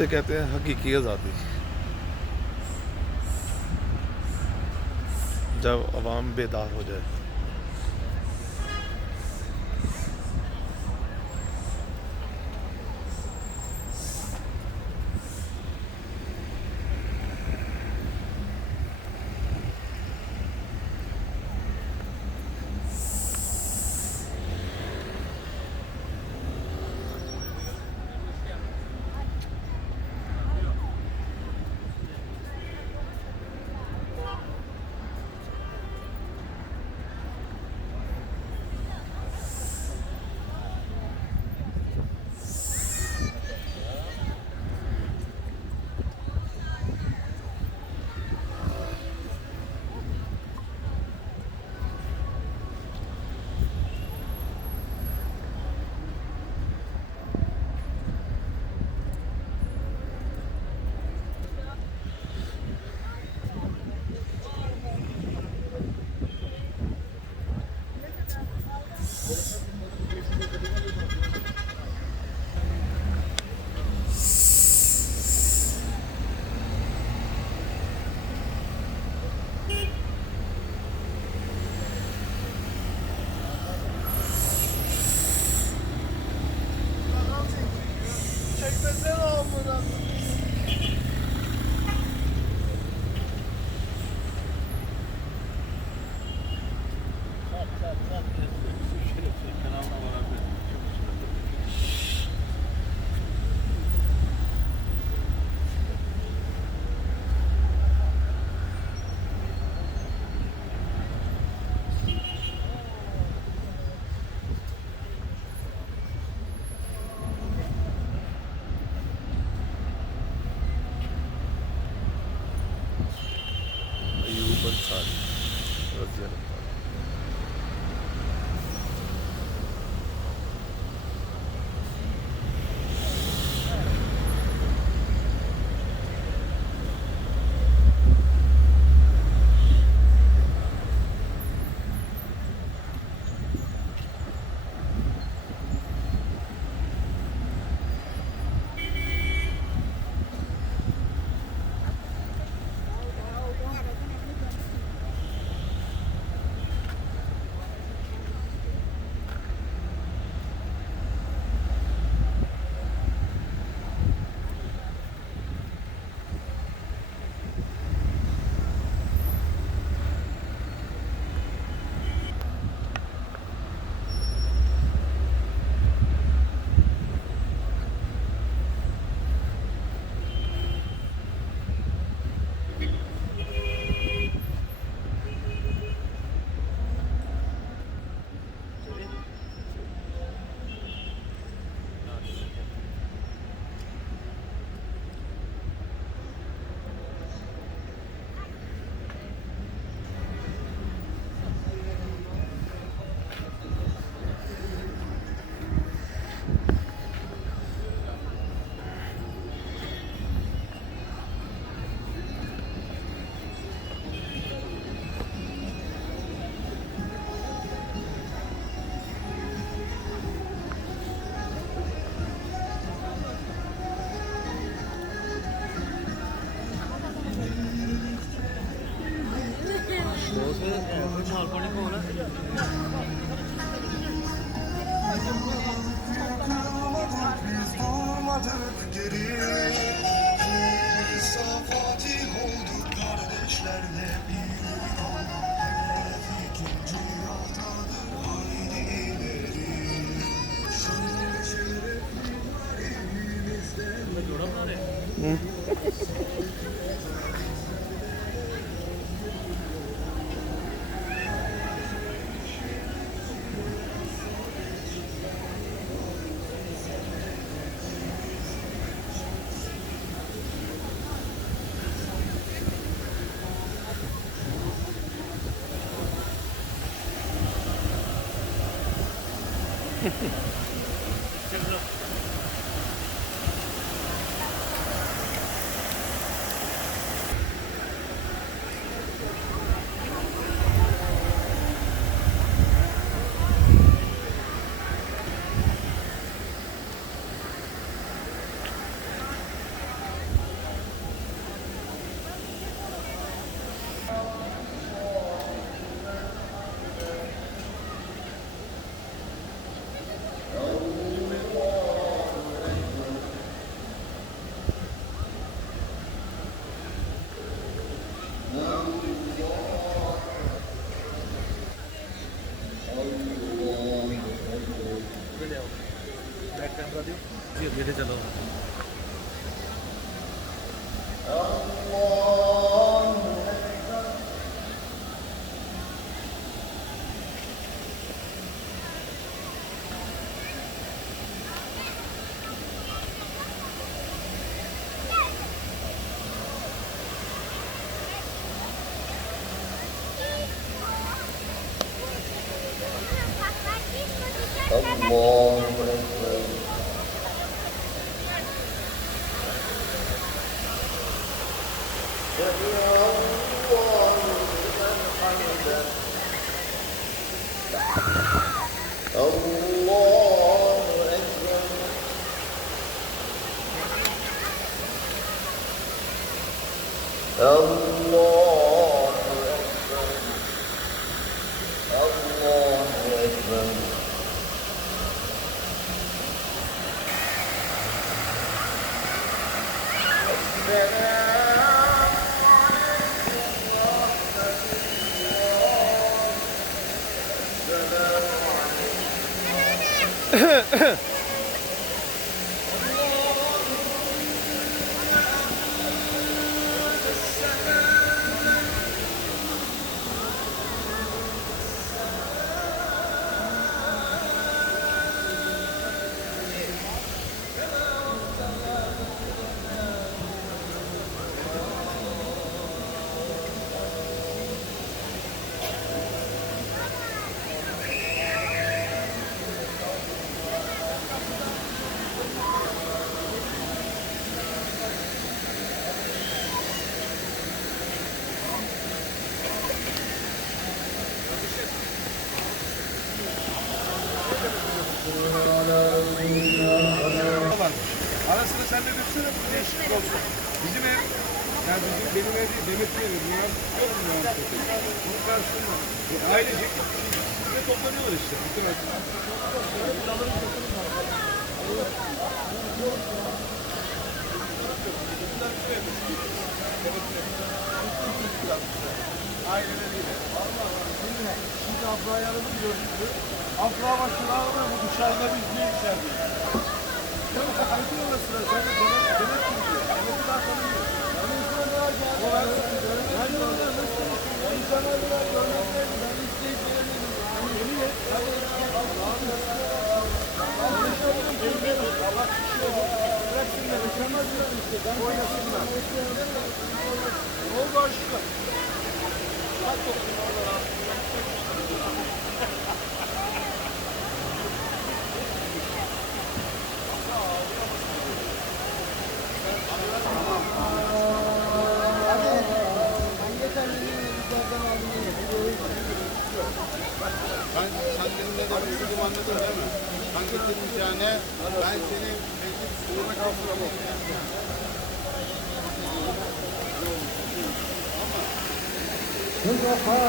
इसे कहते हैं हकीकी आज़ादी। जब अवाम बेदार हो जाए। Arasında sen de götürsene, bu değişiklik olsun. Bizim ev, yani benim ev değil, Demet'in evi. Bunlar tutuyorum ya. Bunu karşılığında. Ailecek size toplanıyorlar işte. Bütün aileleriyle. Şimdi Afra'yı aradım gördüğünüzü. Afra başladı ağlamaya, bu dışarıda biz niye içeride? Tabii ki ayıtın orasına, sen de Demet mi diyor? Demet'i daha tanımıyor. Ben insanlar geldi. Ben yollar nasıl konuşuyor? İnsanlar biraz görmekteydi. Ben isteyicilerim. Yemin et. Allah'ın Allah kişiyor. Bıraksınlar. Yaşamazlar işte. Oynasınlar. Ne oldu aşkım? Bak bakalım oralara. Sen benim ne demek istediğimi anladın değil mi? Sen getirmeyeceğine ben senin meclis suyuna kaldıramam. Ama